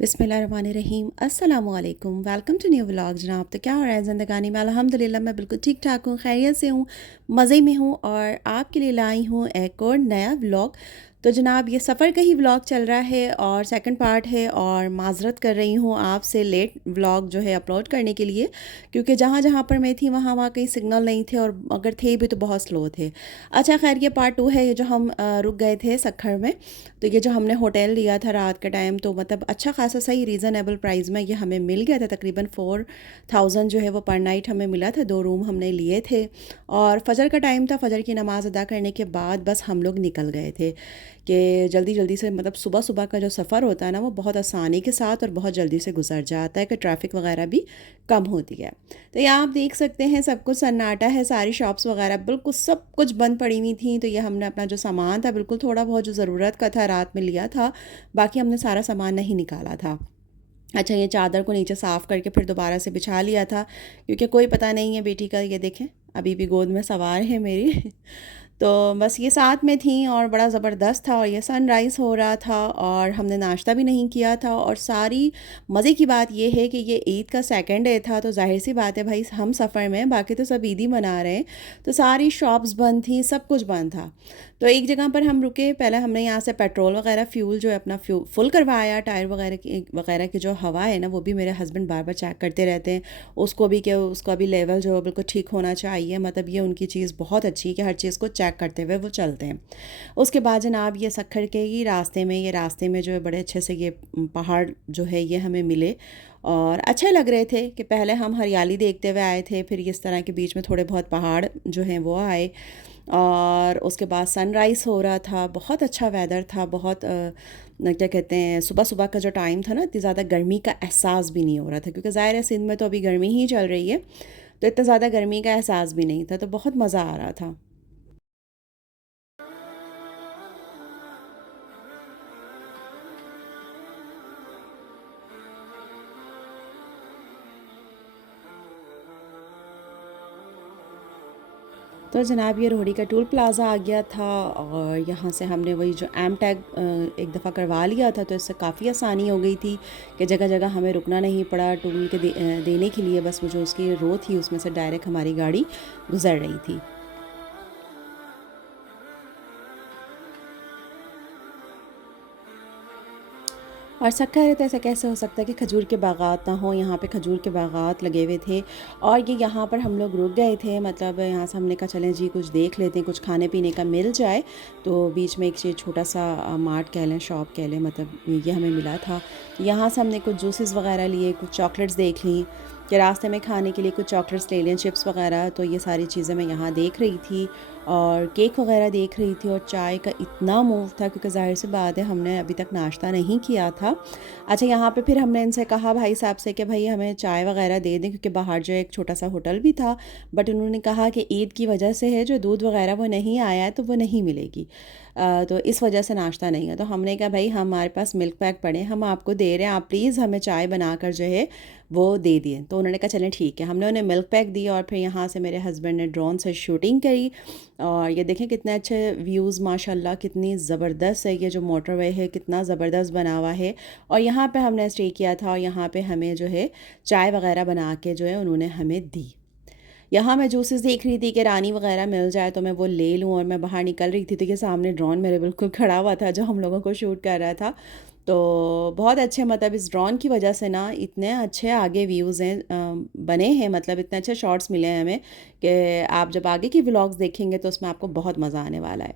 बिस्मिल्लाहिर्रहमानिर्रहीम अस्सलामुअलैकुम welcome to new vlog. जनाब, तो क्या हो रहा है ज़िंदगानी में? अल्हम्दुलिल्लाह मैं बिल्कुल ठीक ठाक हूँ, खैरियत से हूँ, मज़े में हूँ और आपके लिए लाई हूँ एक और नया व्लॉग। तो जनाब, ये सफ़र का ही व्लॉग चल रहा है और सेकंड पार्ट है और माज़रत कर रही हूँ आपसे लेट व्लॉग जो है अपलोड करने के लिए, क्योंकि जहाँ जहाँ पर मैं थी वहाँ वहाँ कहीं सिग्नल नहीं थे और अगर थे भी तो बहुत स्लो थे। अच्छा खैर, ये पार्ट 2 है, ये जो हम रुक गए थे सखर में। तो ये जो हमने होटल लिया था रात का टाइम, तो मतलब अच्छा खासा सही रीज़नेबल प्राइस में ये हमें मिल गया था। तकरीबन 4000 जो है वो पर नाइट हमें मिला था। 2 रूम हमने लिए थे और फजर का टाइम था। फजर की नमाज़ अदा करने के बाद बस हम लोग निकल गए थे कि जल्दी जल्दी से, मतलब सुबह सुबह का जो सफ़र होता है ना, वो बहुत आसानी के साथ और बहुत जल्दी से गुजर जाता है कि ट्रैफिक वगैरह भी कम होती है। तो यहाँ आप देख सकते हैं सब कुछ सन्नाटा है, सारी शॉप्स वगैरह बिल्कुल सब कुछ बंद पड़ी हुई थी। तो ये हमने अपना जो सामान था बिल्कुल थोड़ा बहुत जो ज़रूरत का था रात में लिया था, बाकी हमने सारा सामान नहीं निकाला था। अच्छा, ये चादर को नीचे साफ़ करके फिर दोबारा से बिछा लिया था, क्योंकि कोई पता नहीं है बेटी का। ये देखें, अभी भी गोद में सवार है मेरी तो बस ये साथ में थी और बड़ा ज़बरदस्त था और ये सनराइज़ हो रहा था और हमने नाश्ता भी नहीं किया था। और सारी मज़े की बात ये है कि ये ईद का सेकंड डे था, तो ज़ाहिर सी बात है भाई, हम सफ़र में, बाकी तो सब ईद ही मना रहे हैं। तो सारी शॉप्स बंद थी, सब कुछ बंद था। तो एक जगह पर हम रुके, पहले हमने यहाँ से पेट्रोल वगैरह फ्यूल जो है अपना फुल करवाया। टायर वगैरह की जो हवा है ना, वो भी मेरे हस्बैंड बार बार चेक करते रहते हैं उसको भी, कि उसका भी लेवल जो है बिल्कुल ठीक होना चाहिए। मतलब ये उनकी चीज़ बहुत अच्छी है कि हर चीज़ को चेक करते हुए वो चलते हैं। उसके बाद जनाब, ये सखर के ही रास्ते में जो है बड़े अच्छे से ये पहाड़ जो है ये हमें मिले और अच्छे लग रहे थे कि पहले हम हरियाली देखते हुए आए थे, फिर इस तरह के बीच में थोड़े बहुत पहाड़ जो हैं वो आए और उसके बाद सनराइज़ हो रहा था। बहुत अच्छा वेदर था, बहुत क्या कहते हैं, सुबह सुबह का जो टाइम था ना, इतनी ज़्यादा गर्मी का एहसास भी नहीं हो रहा था, क्योंकि ज़ाहिर है सिंध में तो अभी गर्मी ही चल रही है, तो इतना ज़्यादा गर्मी का एहसास भी नहीं था। तो बहुत मज़ा आ रहा था। तो जनाब, ये रोहड़ी का टोल प्लाज़ा आ गया था और यहाँ से हमने वही जो एम टैग एक दफ़ा करवा लिया था, तो इससे काफ़ी आसानी हो गई थी कि जगह जगह हमें रुकना नहीं पड़ा टोल के देने के लिए। बस वो जो उसकी रो थी उसमें से डायरेक्ट हमारी गाड़ी गुज़र रही थी। और शक्कर है तो ऐसा कैसे हो सकता है कि खजूर के बागात ना हो? यहाँ पे खजूर के बागात लगे हुए थे और ये यहाँ पर हम लोग रुक गए थे। मतलब यहाँ से हमने कहा चलें जी कुछ देख लेते हैं, कुछ खाने पीने का मिल जाए। तो बीच में एक ये छोटा सा मार्ट कह लें, शॉप कह लें, मतलब ये हमें मिला था। यहाँ से हमने कुछ जूसेस वगैरह लिए, कुछ चॉकलेट्स देख ली कि रास्ते में खाने के लिए कुछ चॉकलेट्स ले लें, चिप्स वगैरह। तो ये सारी चीज़ें मैं यहाँ देख रही थी और केक वगैरह देख रही थी और चाय का इतना मूव था, क्योंकि ज़ाहिर सी बात है हमने अभी तक नाश्ता नहीं किया था। अच्छा, यहाँ पे फिर हमने इनसे कहा भाई साहब से कि भाई हमें चाय वगैरह दे दें, क्योंकि बाहर जो एक छोटा सा होटल भी था, बट उन्होंने कहा कि ईद की वजह से है, जो दूध वगैरह वो नहीं आया है तो वो नहीं मिलेगी। तो इस वजह से नाश्ता नहीं है। तो हमने कहा भाई हमारे पास मिल्क पैक पड़े, हम आपको दे रहे हैं, आप प्लीज़ हमें चाय बनाकर जो है वो दे दिए। तो उन्होंने कहा चलें ठीक है। हमने उन्हें मिल्क पैक दिया और फिर यहाँ से मेरे हस्बैंड ने ड्रोन से शूटिंग करी और ये देखें कितने अच्छे व्यूज़, माशाल्लाह कितनी ज़बरदस्त है। ये जो मोटरवे है कितना ज़बरदस्त बना हुआ है और यहाँ पे हमने स्टे किया था और यहाँ पे हमें जो है चाय वगैरह बना के जो है उन्होंने हमें दी। यहाँ मैं जूसेस देख रही थी कि रानी वगैरह मिल जाए तो मैं वो ले लूँ और मैं बाहर निकल रही थी, तो ये सामने ड्रोन मेरे बिल्कुल खड़ा हुआ था जो हम लोगों को शूट कर रहा था। तो बहुत अच्छे, मतलब इस ड्रोन की वजह से ना इतने अच्छे आगे व्यूज़ हैं, बने हैं, मतलब इतने अच्छे शॉट्स मिले हैं हमें कि आप जब आगे की व्लॉग्स देखेंगे तो उसमें आपको बहुत मज़ा आने वाला है।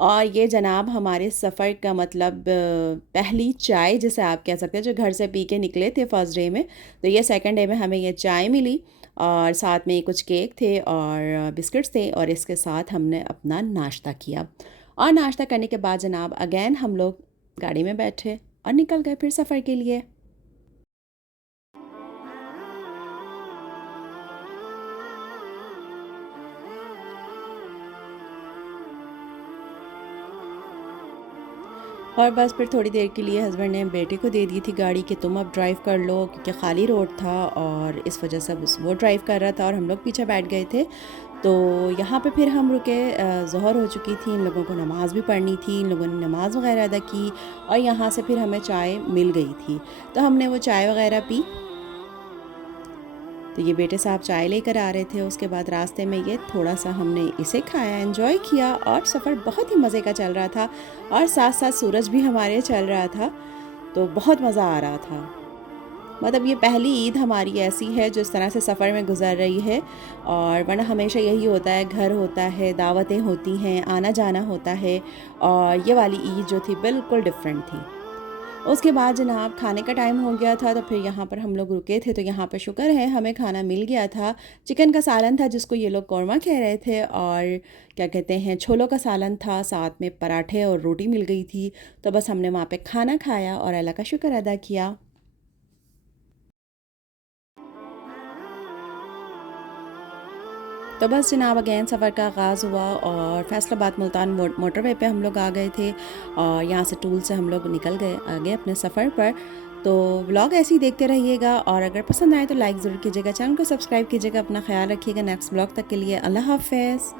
और ये जनाब हमारे सफ़र का मतलब पहली चाय जिसे आप कह सकते हैं, जो घर से पी के निकले थे फर्स्ट डे में, तो ये सेकंड डे में हमें ये चाय मिली और साथ में कुछ केक थे और बिस्किट्स थे और इसके साथ हमने अपना नाश्ता किया। और नाश्ता करने के बाद जनाब अगेन हम लोग गाड़ी में बैठे और निकल गए फिर सफ़र के लिए। और बस फिर थोड़ी देर के लिए हस्बैंड ने बेटे को दे दी थी गाड़ी कि तुम अब ड्राइव कर लो, क्योंकि खाली रोड था और इस वजह से बस वो ड्राइव कर रहा था और हम लोग पीछे बैठ गए थे। तो यहाँ पे फिर हम रुके, ज़ोहर हो चुकी थी, इन लोगों को नमाज़ भी पढ़नी थी, इन लोगों ने नमाज़ वग़ैरह अदा की और यहाँ से फिर हमें चाय मिल गई थी। तो हमने वो चाय वग़ैरह पी। तो ये बेटे साहब चाय लेकर आ रहे थे, उसके बाद रास्ते में ये थोड़ा-सा हमने इसे खाया, एन्जॉय किया और सफ़र बहुत ही मज़े का चल रहा था और साथ-साथ सूरज भी हमारे चल रहा था, तो बहुत मज़ा आ रहा था। मतलब ये पहली ईद हमारी ऐसी है जो इस तरह से सफ़र में गुज़र रही है, और वरना हमेशा यही होता है, घर होता है, दावतें होती हैं, आना-जाना होता है, और ये वाली ईद जो थी बिल्कुल डिफरेंट थी। उसके बाद जनाब खाने का टाइम हो गया था, तो फिर यहाँ पर हम लोग रुके थे, तो यहाँ पे शुक्र है हमें खाना मिल गया था। चिकन का सालन था जिसको ये लोग कौरमा कह रहे थे, और क्या कहते हैं, छोलों का सालन था, साथ में पराठे और रोटी मिल गई थी। तो बस हमने वहाँ पे खाना खाया और अल्लाह का शुक्र अदा किया। तो बस जनाब अगेन सफ़र का आगाज़ हुआ और फैसलाबाद मुल्तान मोटरवे पे हम लोग आ गए थे, और यहाँ से टूल से हम लोग निकल गए आगे अपने सफ़र पर। तो व्लॉग ऐसे ही देखते रहिएगा, और अगर पसंद आए तो लाइक ज़रूर कीजिएगा, चैनल को सब्सक्राइब कीजिएगा, अपना ख्याल रखिएगा। नेक्स्ट व्लॉग तक के लिए अल्लाह हाफ़िज़।